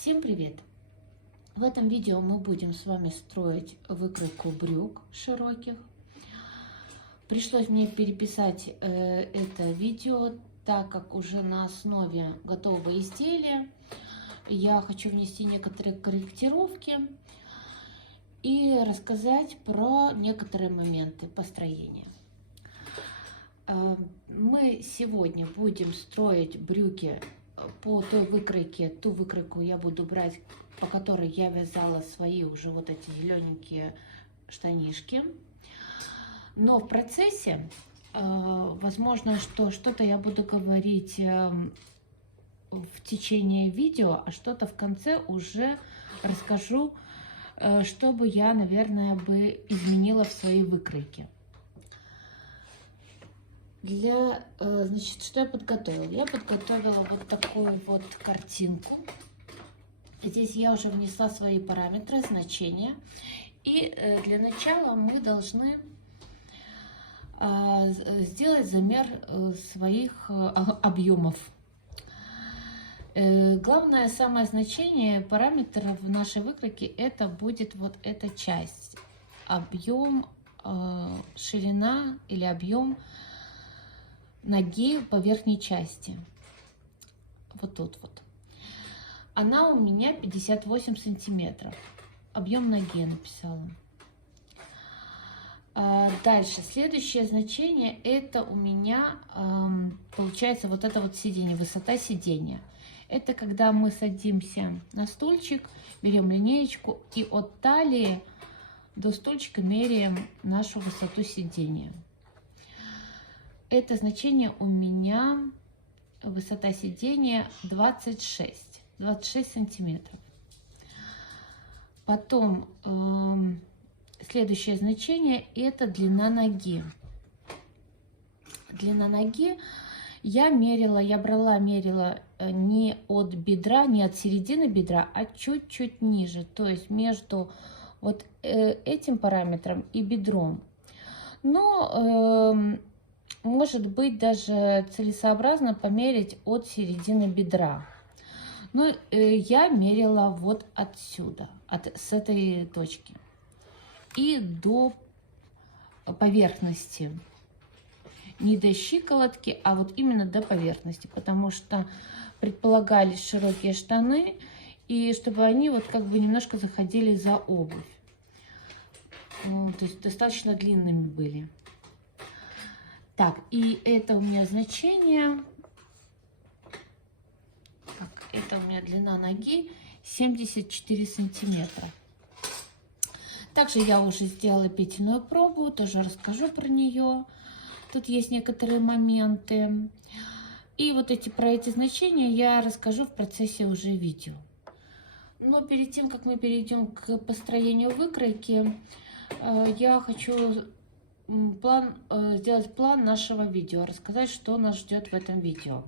Всем привет! В этом видео мы будем с вами строить выкройку брюк широких. Пришлось мне переписать это видео, так как уже на основе готового изделия я хочу внести некоторые корректировки и рассказать про некоторые моменты построения. Мы сегодня будем строить брюки по той выкройке. Ту выкройку я буду брать, по которой я вязала свои уже вот эти зелененькие штанишки. Но в процессе, возможно, что что-то я буду говорить в течение видео, а что-то в конце уже расскажу, что бы я, наверное, бы изменила в своей выкройке. Значит, что я подготовила? Я подготовила вот такую вот картинку. Здесь я уже внесла свои параметры, значения. И для начала мы должны сделать замер своих объемов. Главное, самое значение параметров в нашей выкройке это будет вот эта часть. Объем, ширина или объем ноги по верхней части. Вот тут вот. Она у меня 58 сантиметров. Объем ноги я написала. Дальше, следующее значение, это у меня получается вот это вот сиденье, высота сидения. Это когда мы садимся на стульчик, берем линеечку и от талии до стульчика меряем нашу высоту сидения. Это значение у меня высота сидения 26 сантиметров. Потом следующее значение это длина ноги. Длина ноги я брала, мерила не от бедра, не от середины бедра, а чуть-чуть ниже. То есть между вот этим параметром и бедром. Но может быть даже целесообразно померить от середины бедра. Но я мерила вот отсюда, с этой точки. И до поверхности. Не до щиколотки, а вот именно до поверхности. Потому что предполагались широкие штаны. И чтобы они вот как бы немножко заходили за обувь. Ну, то есть достаточно длинными были. Так, и это у меня значение, так, это у меня длина ноги 74 сантиметра. Также я уже сделала петельную пробу, тоже расскажу про нее. Тут есть некоторые моменты. И вот про эти значения я расскажу в процессе уже видео. Но перед тем, как мы перейдем к построению выкройки, я хочу сделать план нашего видео, рассказать, что нас ждет в этом видео.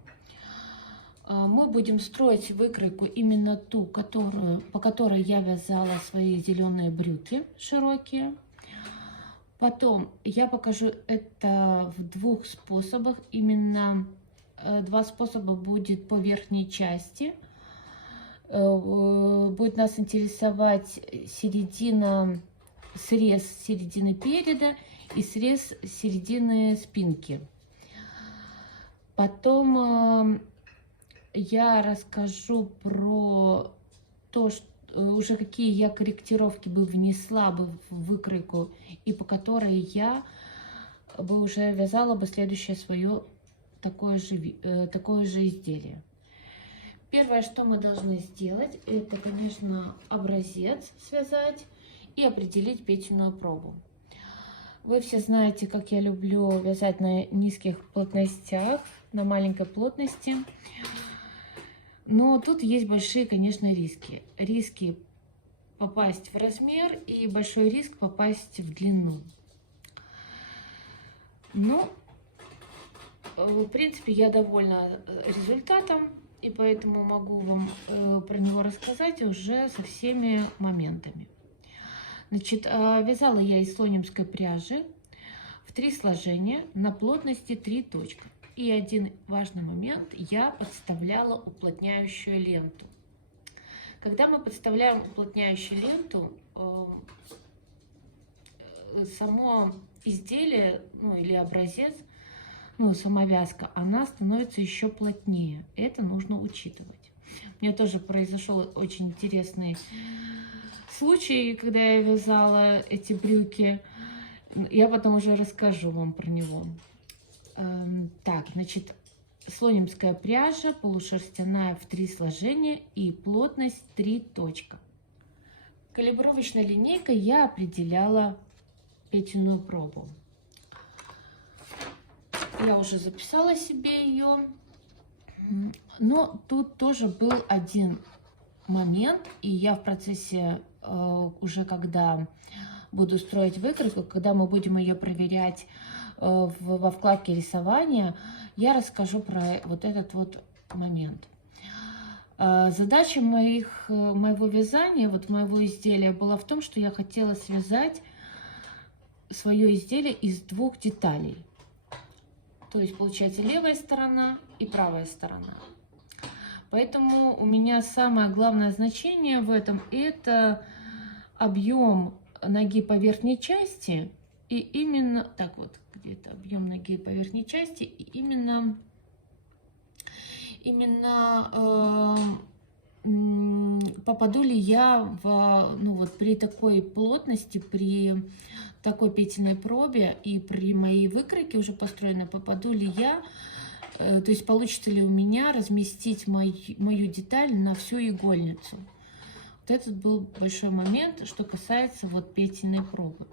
Мы будем строить выкройку именно ту, по которой я вязала свои зеленые брюки широкие. Потом я покажу это в двух способах. Именно два способа будет по верхней части. Будет нас интересовать срез середины переда и срез середины спинки. Потом я расскажу про то, что уже какие я корректировки бы внесла бы в выкройку и по которой я бы уже вязала бы следующее свое такое же изделие. Первое, что мы должны сделать, это, конечно, образец связать и определить петельную пробу. Вы все знаете, как я люблю вязать на низких плотностях, на маленькой плотности. Но тут есть большие, конечно, риски. Риски попасть в размер и большой риск попасть в длину. Ну, в принципе, я довольна результатом, и поэтому могу вам про него рассказать уже со всеми моментами. Значит, вязала я из слонимской пряжи в 3 сложения на плотности 3 точки. И один важный момент, я подставляла уплотняющую ленту. Когда мы подставляем уплотняющую ленту, само изделие, ну или образец, ну сама вязка, она становится еще плотнее. Это нужно учитывать. У меня тоже произошел очень интересный случай, когда я вязала эти брюки. Я потом уже расскажу вам про него. Так, значит, слонимская пряжа, полушерстяная в 3 сложения и плотность 3 точка. Калибровочной линейкой я определяла петельную пробу. Я уже записала себе ее, но тут тоже был один момент, и я в процессе уже когда буду строить выкройку, когда мы будем ее проверять во вкладке рисования, я расскажу про вот этот вот момент. Задача моего вязания, вот моего изделия была в том, что я хотела связать свое изделие из 2 деталей. То есть получается левая сторона и правая сторона. Поэтому у меня самое главное значение в этом — это объем ноги по верхней части. И именно, так вот, где-то объем ноги по верхней части, и именно попаду ли я ну вот при такой плотности, при такой петельной пробе и при моей выкройке уже построенной, попаду ли я, то есть получится ли у меня разместить мою деталь на всю игольницу. Вот этот был большой момент, что касается вот петельной пробы.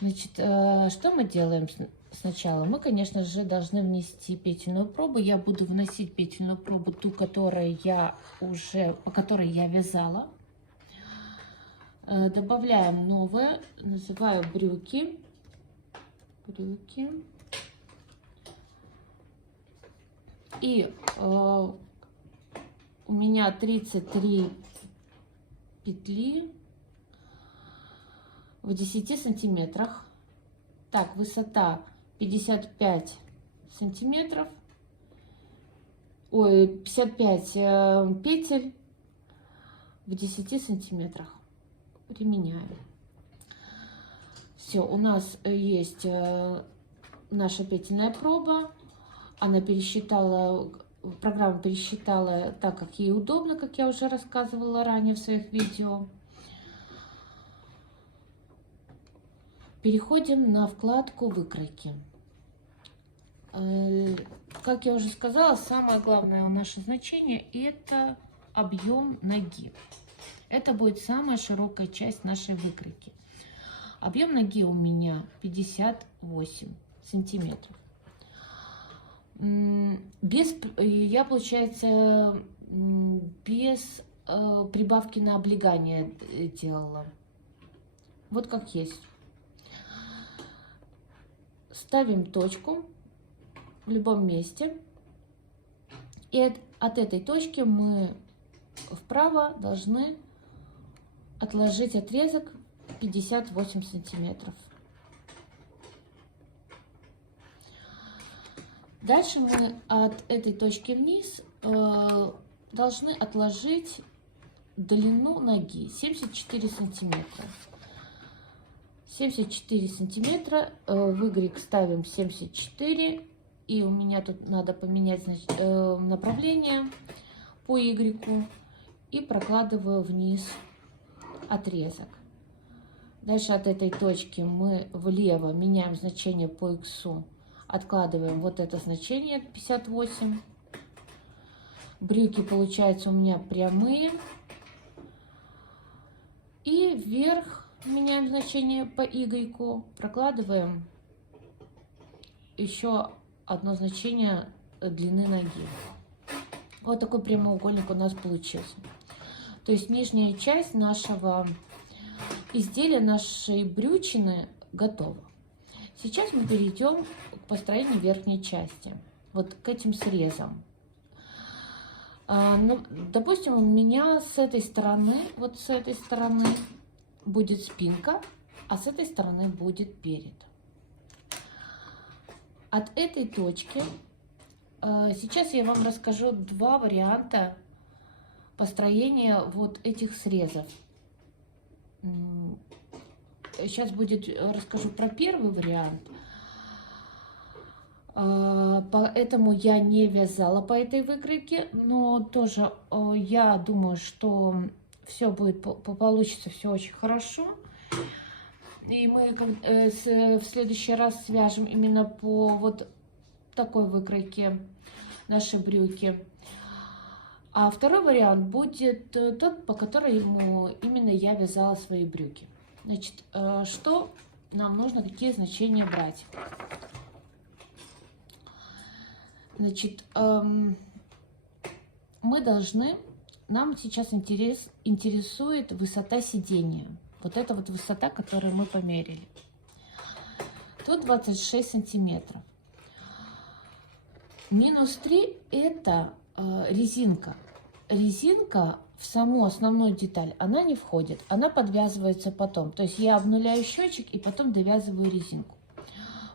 Значит, что мы делаем сначала? Мы, конечно же, должны внести петельную пробу. Я буду вносить петельную пробу, ту, по которой я вязала. Добавляем новое, называю брюки. И у меня 33 петли в 10 сантиметрах. Так, высота 55 сантиметров. Ой, 55 петель в 10 сантиметрах. Применяем. Все, у нас есть наша петельная проба. Она пересчитала, программа пересчитала так, как ей удобно, как я уже рассказывала ранее в своих видео. Переходим на вкладку выкройки. Как я уже сказала, самое главное наше значение — это объем ноги. Это будет самая широкая часть нашей выкройки. Объем ноги у меня 58 сантиметров. Я, получается, без прибавки на облегание делала. Вот как есть. Ставим точку в любом месте. И от этой точки мы вправо должны отложить отрезок 58 сантиметров. Дальше мы от этой точки вниз должны отложить длину ноги 74 сантиметра. 74 сантиметра, в Y ставим 74, и у меня тут надо поменять направление по Y, и прокладываю вниз отрезок. Дальше от этой точки мы влево меняем значение по X, откладываем вот это значение 58. Брюки получаются у меня прямые, и вверх меняем значение по Y, прокладываем еще одно значение длины ноги. Вот такой прямоугольник у нас получился. То есть нижняя часть нашего изделия, нашей брючины готова. Сейчас мы перейдем к построению верхней части, вот к этим срезам. Ну, допустим, у меня с этой стороны, вот с этой стороны будет спинка, а с этой стороны будет перед. От этой точки сейчас я вам расскажу два варианта построение вот этих срезов. Сейчас будет, расскажу про первый вариант. Поэтому я не вязала по этой выкройке, но тоже я думаю, что все будет, получится все очень хорошо. И мы в следующий раз свяжем именно по вот такой выкройке наши брюки. А второй вариант будет тот, по которому именно я вязала свои брюки. Значит, что нам нужно, какие значения брать? Значит, мы должны, нам сейчас интересует высота сидения. Вот эта вот высота, которую мы померили. Тут 26 сантиметров. Минус 3 это резинка. Резинка в саму основную деталь, она не входит. Она подвязывается потом. То есть я обнуляю счетчик и потом довязываю резинку.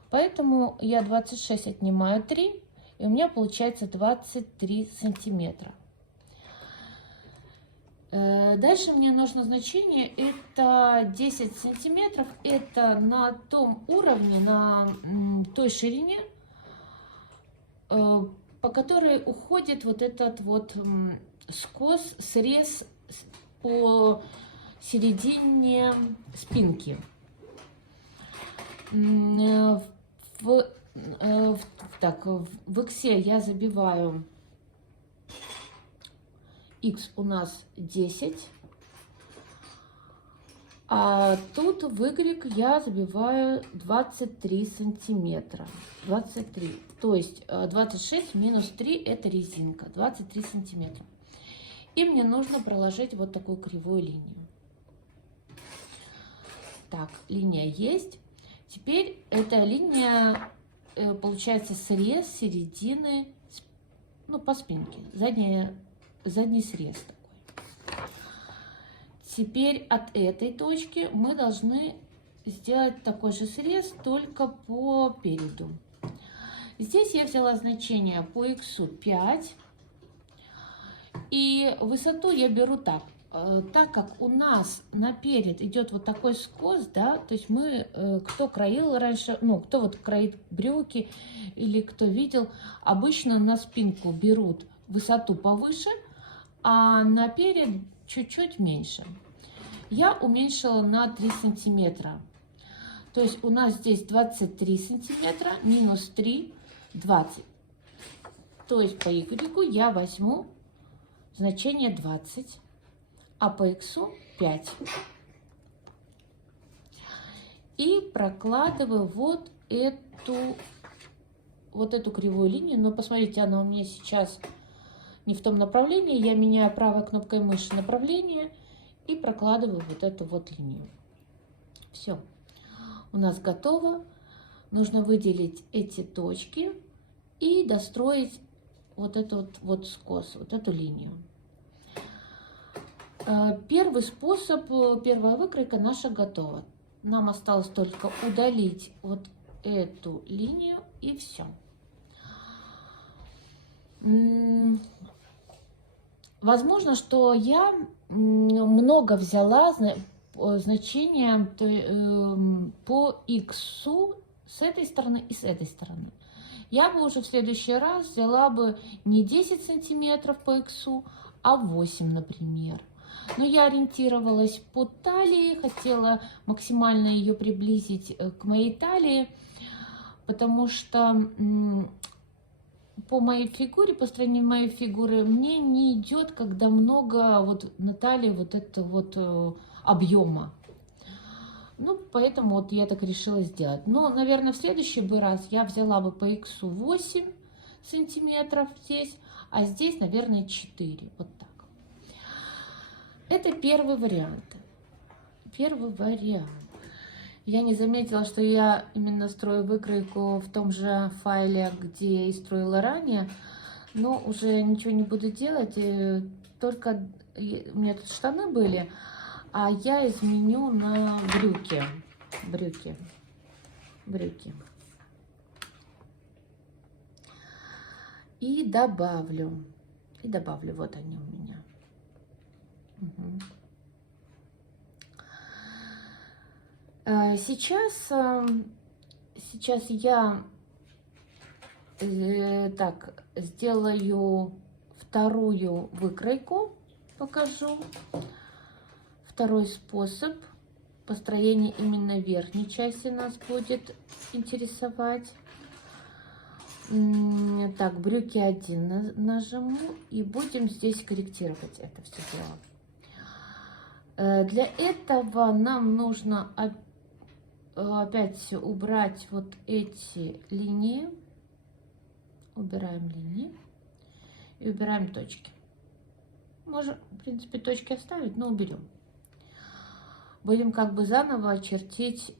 Поэтому я 26 отнимаю 3. И у меня получается 23 сантиметра. Дальше мне нужно значение, это 10 сантиметров. Это на том уровне, на той ширине, по которой уходит вот этот вот скос, срез по середине спинки. В иксе я забиваю X у нас 10, а тут в Y я забиваю 23 сантиметра. 23, то есть 26 минус 3 это резинка, 23 сантиметра. И мне нужно проложить вот такую кривую линию. Так, линия есть. Теперь эта линия, получается, срез середины, ну, по спинке, задний срез такой. Теперь от этой точки мы должны сделать такой же срез, только по переду. Здесь я взяла значение по X 5, и высоту я беру так. Так как у нас наперед идет вот такой скос, да, то есть мы, кто краил раньше, ну, кто вот кроит брюки или кто видел, обычно на спинку берут высоту повыше, а наперед чуть-чуть меньше. Я уменьшила на 3 сантиметра. То есть у нас здесь 23 сантиметра минус 3, 20. То есть по Y я возьму значение 20. А по X 5. И прокладываю вот эту кривую линию. Но посмотрите, она у меня сейчас не в том направлении. Я меняю правой кнопкой мыши направление и прокладываю вот эту вот линию. Все. У нас готово. Нужно выделить эти точки и достроить вот этот вот скос, вот эту линию. Первый способ, первая выкройка наша готова. Нам осталось только удалить вот эту линию и все. Возможно, что я много взяла значения по X с этой стороны и с этой стороны. Я бы уже в следующий раз взяла бы не 10 сантиметров по X, а 8, например. Но я ориентировалась по талии, хотела максимально ее приблизить к моей талии, потому что по моей фигуре, по строению моей фигуры, мне не идет, когда много вот на талии вот этого вот объема. Ну, поэтому вот я так решила сделать. Но, наверное, в следующий бы раз я взяла бы по X 8 сантиметров здесь, а здесь, наверное, 4. Вот так. Это первый вариант. Первый вариант. Я не заметила, что я именно строю выкройку в том же файле, где и строила ранее. Но уже ничего не буду делать. Только у меня тут штаны были, а я изменю на брюки. Брюки. И добавлю. Вот они у меня. Мгм. Сейчас, сейчас я так сделаю вторую выкройку, покажу. Второй способ построения именно верхней части нас будет интересовать. Так, брюки 1 нажму и будем здесь корректировать это все дело. Для этого нам нужно опять убрать вот эти линии. Убираем линии и убираем точки. Можем, в принципе, точки оставить, но уберем. Будем как бы заново чертить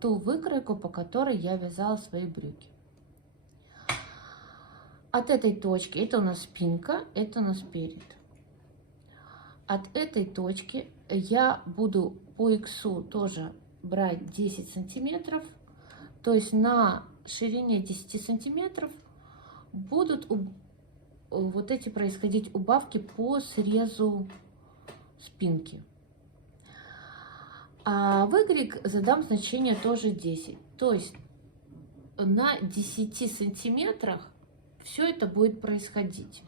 ту выкройку, по которой я вязала свои брюки. От этой точки, это у нас спинка, это у нас перед. От этой точки я буду по иксу тоже брать 10 сантиметров. То есть на ширине 10 сантиметров будут вот эти происходить убавки по срезу спинки. А в Y задам значение тоже 10. То есть на 10 сантиметрах все это будет происходить.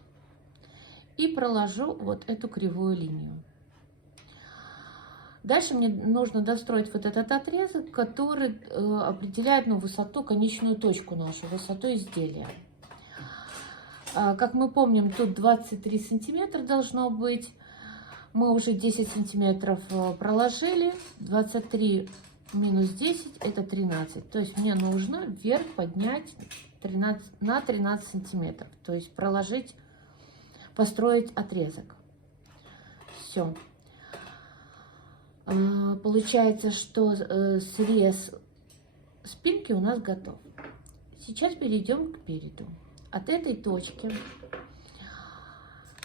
И проложу вот эту кривую линию. Дальше мне нужно достроить вот этот отрезок, который определяет высоту, конечную точку нашу, высоту изделия. Как мы помним, тут 23 сантиметра должно быть. Мы уже 10 сантиметров проложили. 23 минус 10 это 13. То есть мне нужно вверх поднять 13 сантиметров. То есть проложить, построить отрезок. Все. Получается, что срез спинки у нас готов. Сейчас перейдем к переду. От этой точки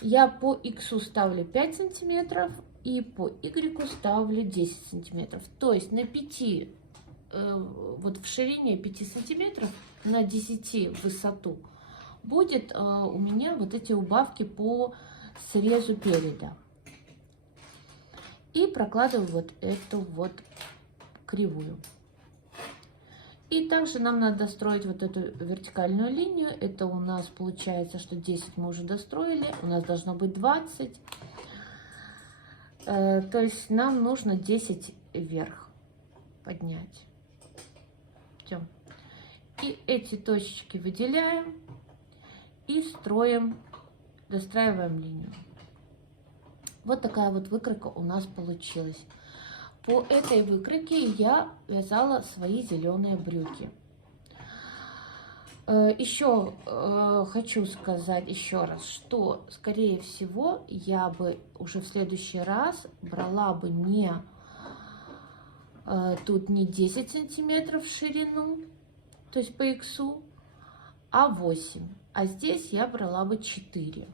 я по иксу ставлю 5 сантиметров и по y ставлю 10 сантиметров. То есть на 5, вот в ширине 5 сантиметров, на 10 в высоту будет у меня вот эти убавки по срезу переда. И прокладываю вот эту вот кривую. И также нам надо достроить вот эту вертикальную линию. Это у нас получается, что 10 мы уже достроили. У нас должно быть 20. То есть нам нужно 10 вверх поднять. Все. И эти точечки выделяем и строим, достраиваем линию. Вот такая вот выкройка у нас получилась. По этой выкройке я вязала свои зеленые брюки. Еще хочу сказать еще раз, что, скорее всего, я бы уже в следующий раз брала бы тут не 10 сантиметров в ширину, то есть по иксу, а 8. А здесь я брала бы 4.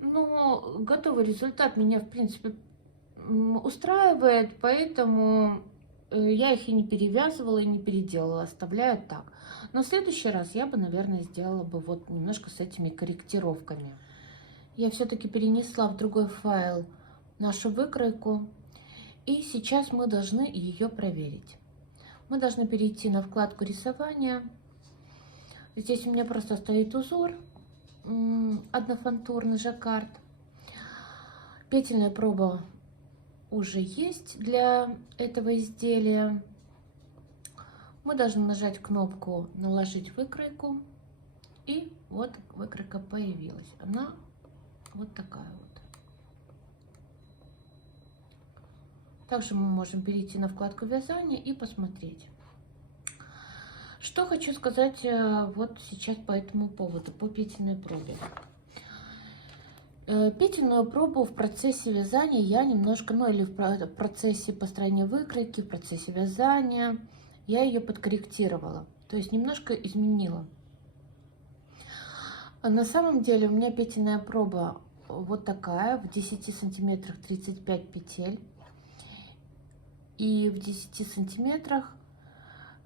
Но готовый результат меня, в принципе, устраивает, поэтому я их и не перевязывала, и не переделала, оставляю так. Но в следующий раз я бы, наверное, сделала бы вот немножко с этими корректировками. Я все-таки перенесла в другой файл нашу выкройку, и сейчас мы должны ее проверить. Мы должны перейти на вкладку рисования. Здесь у меня просто стоит узор, однофантурный жаккард. Петельная проба уже есть для этого изделия. Мы должны нажать кнопку «Наложить выкройку». И вот выкройка появилась. Она вот такая вот. Также мы можем перейти на вкладку вязания и посмотреть. Что хочу сказать вот сейчас по этому поводу, по петельной пробе. Петельную пробу в процессе вязания я немножко, или в процессе построения выкройки, в процессе вязания, я ее подкорректировала, то есть немножко изменила. На самом деле у меня петельная проба вот такая, в 10 сантиметрах 35 петель и в 10 сантиметрах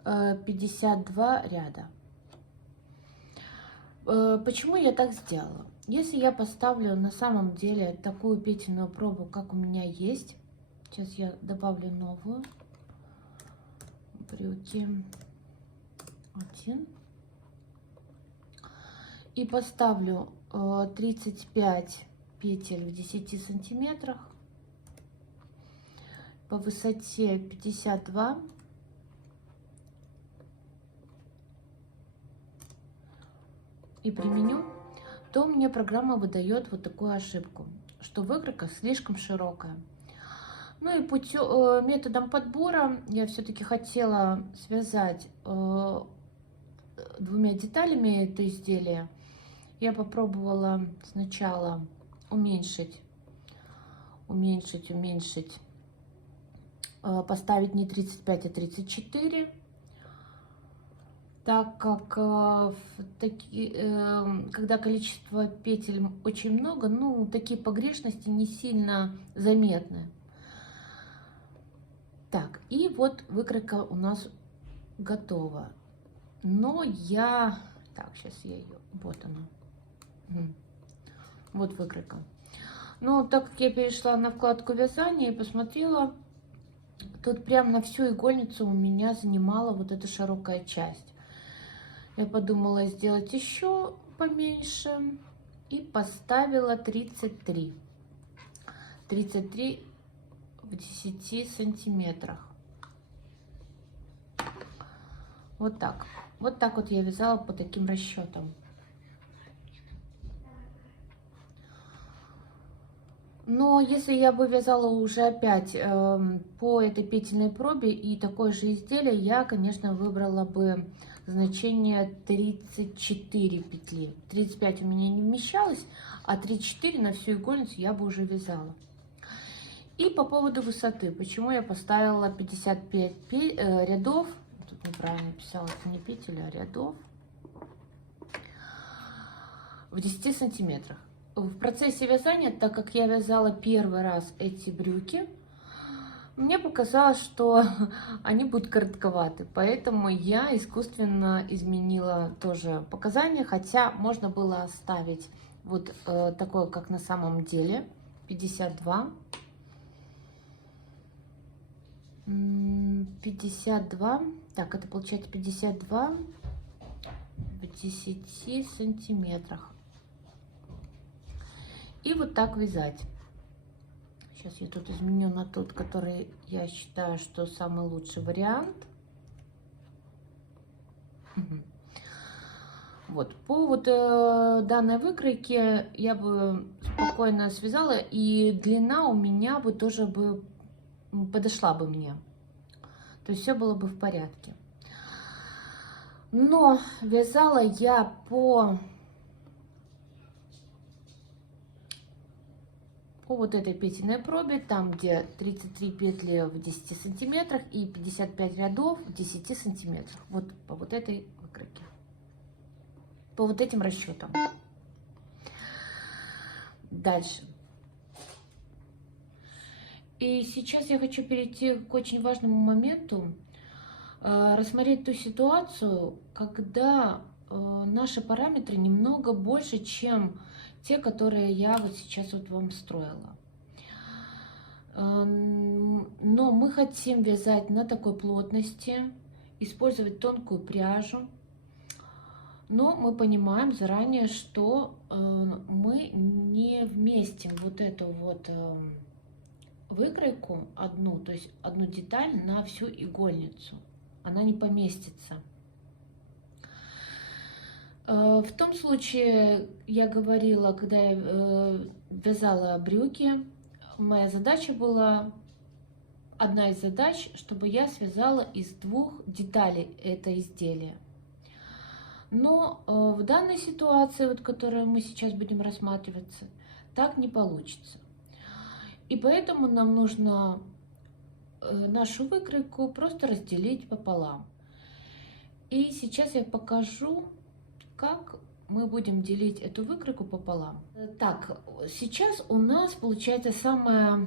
52 ряда. Почему я так сделала? Если я поставлю на самом деле такую петельную пробу, как у меня есть, сейчас я добавлю новую, брюки 1, и поставлю 35 петель в 10 сантиметрах, по высоте 52, и применю, то мне программа выдает вот такую ошибку, что выкройка слишком широкая. Ну и методом подбора я все-таки хотела связать двумя деталями это изделие. Я попробовала сначала уменьшить, поставить не 35, а 34, так как когда количество петель очень много, ну, такие погрешности не сильно заметны. Так, и вот выкройка у нас готова. Но я... Так, сейчас я ее... Вот она. Вот выкройка. Но так как я перешла на вкладку вязания и посмотрела, тут прям на всю игольницу у меня занимала вот эта широкая часть. Я подумала сделать еще поменьше и поставила 33. 33 в 10 сантиметрах. Вот так. Вот так вот я вязала по таким расчетам. Но если я бы вязала уже опять по этой петельной пробе и такое же изделие, я, конечно, выбрала бы значение 34 петли. 35 у меня не вмещалось, а 34 на всю игольницу я бы уже вязала. И по поводу высоты, почему я поставила 55 рядов, тут неправильно писала, это не петель, а рядов, в 10 сантиметрах. В процессе вязания, так как я вязала первый раз эти брюки, мне показалось, что они будут коротковаты, поэтому я искусственно изменила тоже показания, хотя можно было оставить вот такое, как на самом деле, 52. 52, так, это получается 52 в 10 сантиметрах. И вот так вязать. Сейчас я тут изменю на тот, который я считаю, что самый лучший вариант. Вот, по вот данной выкройке я бы спокойно связала, и длина у меня бы тоже бы подошла бы мне. То есть все было бы в порядке. Но вязала я по вот этой петельной пробе, там где 33 петли в 10 сантиметрах и 55 рядов в 10 сантиметрах. Вот по вот этой выкройке. По вот этим расчетам. Дальше. И сейчас я хочу перейти к очень важному моменту. Рассмотреть ту ситуацию, когда наши параметры немного больше, чем те, которые я вот сейчас вот вам строила. Но мы хотим вязать на такой плотности, использовать тонкую пряжу. Но мы понимаем заранее, что мы не вместим вот эту вот выкройку одну, то есть одну деталь на всю игольницу. Она не поместится. В том случае, я говорила, когда я вязала брюки, моя задача была, одна из задач, чтобы я связала из двух деталей это изделие. Но в данной ситуации, вот, которую мы сейчас будем рассматривать, так не получится. И поэтому нам нужно нашу выкройку просто разделить пополам. И сейчас я покажу, как мы будем делить эту выкройку пополам. Так, сейчас у нас получается самая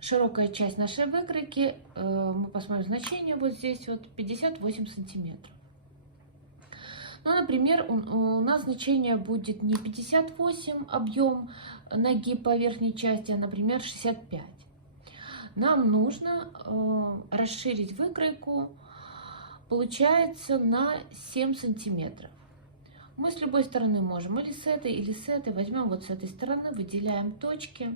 широкая часть нашей выкройки. Мы посмотрим значение вот здесь вот 58 сантиметров. Ну, например, у нас значение будет не 58 объем ноги по верхней части, а, например, 65. Нам нужно расширить выкройку, получается, на 7 сантиметров. Мы с любой стороны можем, или с этой, возьмем вот с этой стороны, выделяем точки.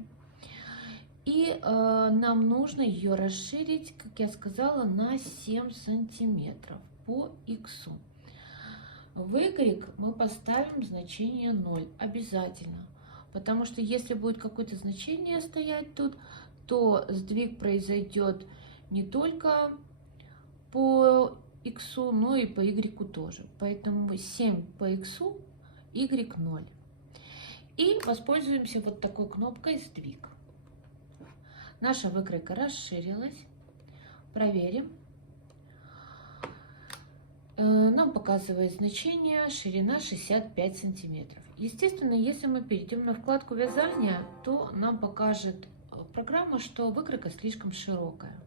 И нам нужно ее расширить, как я сказала, на 7 сантиметров по х. В y мы поставим значение 0 обязательно, потому что если будет какое-то значение стоять тут, то сдвиг произойдет не только по x, но и по y тоже. Поэтому 7 по x, y 0. И воспользуемся вот такой кнопкой «Сдвиг». Наша выкройка расширилась. Проверим. Нам показывает значение ширина 65 сантиметров. Естественно, если мы перейдем на вкладку вязания, то нам покажет программа, что выкройка слишком широкая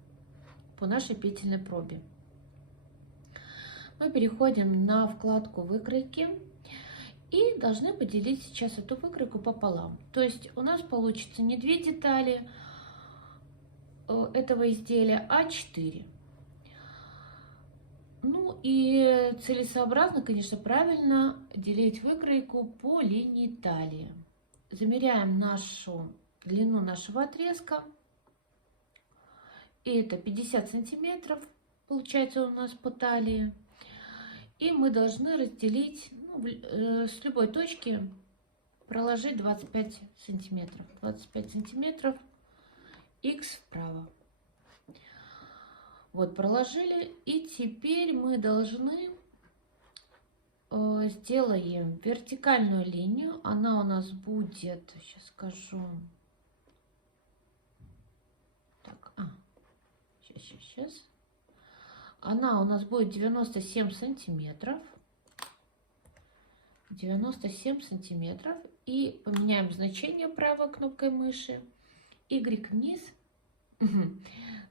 по нашей петельной пробе. Мы переходим на вкладку выкройки и должны поделить сейчас эту выкройку пополам. То есть у нас получится не 2 детали этого изделия, а 4. Ну и целесообразно, конечно, правильно делить выкройку по линии талии. Замеряем длину нашего отрезка. И это 50 сантиметров, получается у нас по талии. И мы должны разделить, с любой точки проложить 25 сантиметров. 25 сантиметров х вправо. Вот, проложили. И теперь мы должны сделаем вертикальную линию. Она у нас будет, сейчас скажу. Так, сейчас. Она у нас будет 97 сантиметров. 97 сантиметров. И поменяем значение правой кнопкой мыши. Y вниз.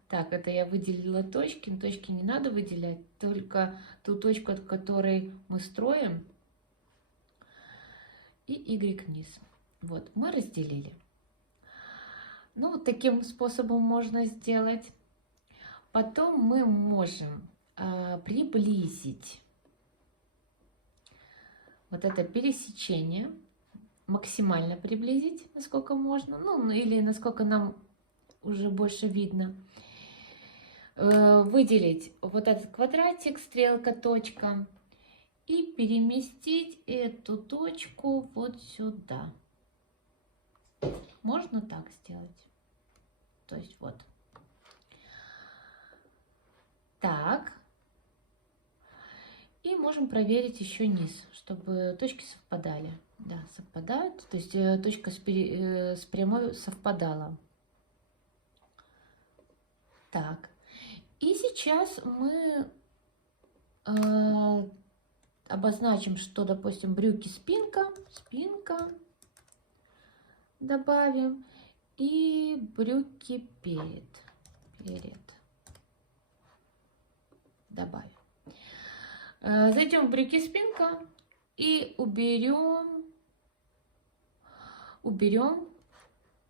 Так, это я выделила точки. Точки не надо выделять, только ту точку, от которой мы строим. И Y вниз. Вот, мы разделили. Ну, вот таким способом можно сделать. Потом мы можем приблизить вот это пересечение, максимально приблизить, насколько можно, ну или насколько нам уже больше видно. Выделить вот этот квадратик, стрелка, точка, и переместить эту точку вот сюда. Можно так сделать. То есть вот. Так. И можем проверить еще низ, чтобы точки совпадали. Да, совпадают. То есть точка с прямой совпадала. Так. И сейчас мы обозначим, что, допустим, брюки спинка добавим, и брюки перед добавим. Зайдем в брюки спинка и уберем,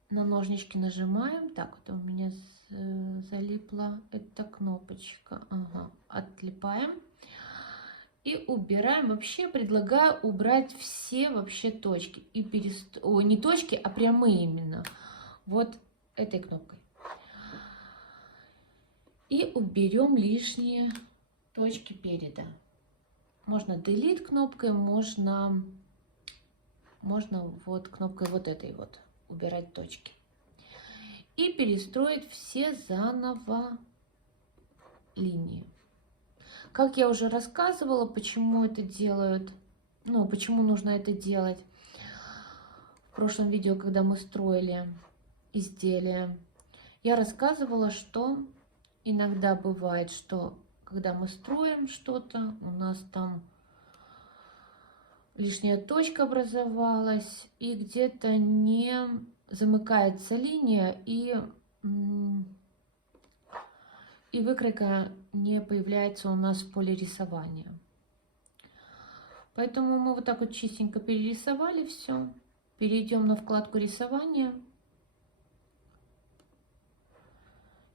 на ножнички нажимаем. Так, вот у меня залипла эта кнопочка. Ага, отлипаем. И убираем. Вообще предлагаю убрать все вообще точки. И не точки, а прямые именно. Вот этой кнопкой. И уберем лишние точки переда. Можно Delete кнопкой, можно вот кнопкой вот этой вот убирать точки. И перестроить все заново линии. Как я уже рассказывала, почему это делают, почему нужно это делать. В прошлом видео, когда мы строили изделие, я рассказывала, что иногда бывает, что когда мы строим что-то, у нас там лишняя точка образовалась, и где-то не замыкается линия, и выкройка не появляется у нас в поле рисования. Поэтому мы вот так вот чистенько перерисовали все. Перейдем на вкладку рисования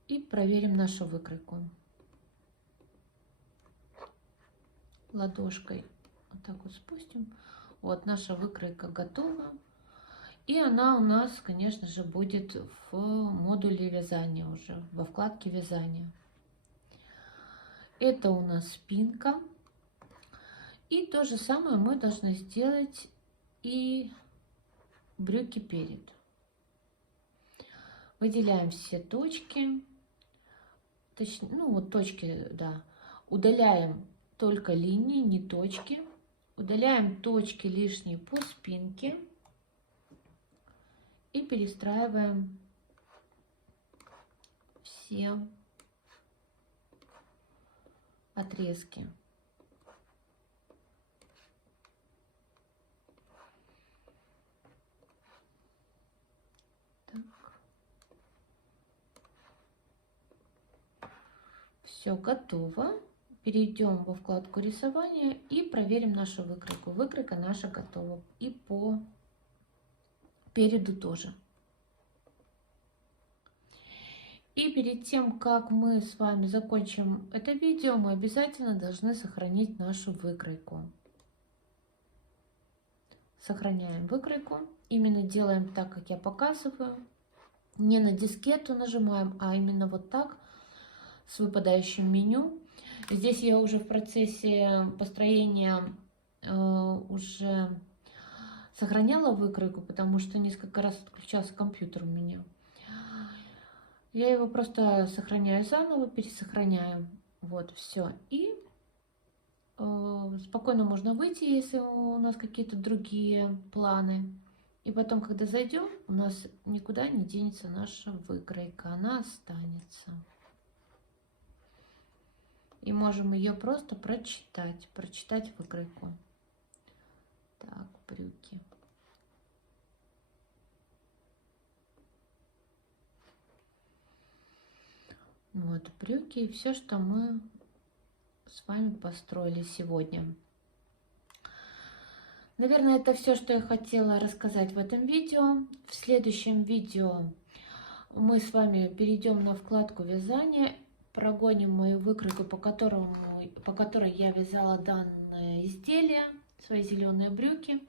и проверим нашу выкройку. Ладошкой вот так вот спустим. Вот наша выкройка готова. И она у нас, конечно же, будет в модуле вязания уже, во вкладке вязания. Это у нас спинка. И то же самое мы должны сделать и брюки перед. Выделяем все точки. Точнее, ну вот точки, да. Удаляем только линии, не точки. Удаляем точки лишние по спинке. И перестраиваем все отрезки. Так. Все готово. Перейдем во вкладку рисования и проверим нашу выкройку. Выкройка наша готова. И по переду тоже. И перед тем, как мы с вами закончим это видео, мы обязательно должны сохранить нашу выкройку. Сохраняем выкройку. Именно делаем так, как я показываю. Не на дискету нажимаем, а именно вот так, с выпадающим меню. Здесь я уже в процессе построения уже сохраняла выкройку, потому что несколько раз отключался компьютер у меня. Я его просто сохраняю заново, пересохраняю. Вот, все. И спокойно можно выйти, если у нас какие-то другие планы. И потом, когда зайдем, у нас никуда не денется наша выкройка, она останется. И можем ее просто прочитать выкройку. Так, брюки. Вот брюки и все, что мы с вами построили сегодня. Наверное, это все, что я хотела рассказать в этом видео. В следующем видео мы с вами перейдем на вкладку вязания, прогоним мою выкройку, по которой я вязала данное изделие, свои зеленые брюки.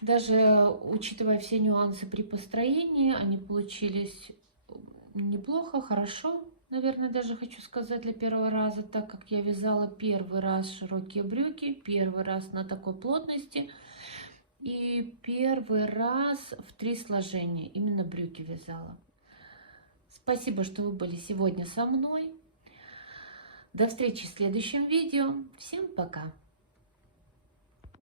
Даже учитывая все нюансы при построении, они получились неплохо, хорошо, наверное, даже хочу сказать для первого раза, так как я вязала первый раз широкие брюки, первый раз на такой плотности и первый раз в 3 сложения именно брюки вязала. Спасибо, что вы были сегодня со мной. До встречи в следующем видео. Всем пока!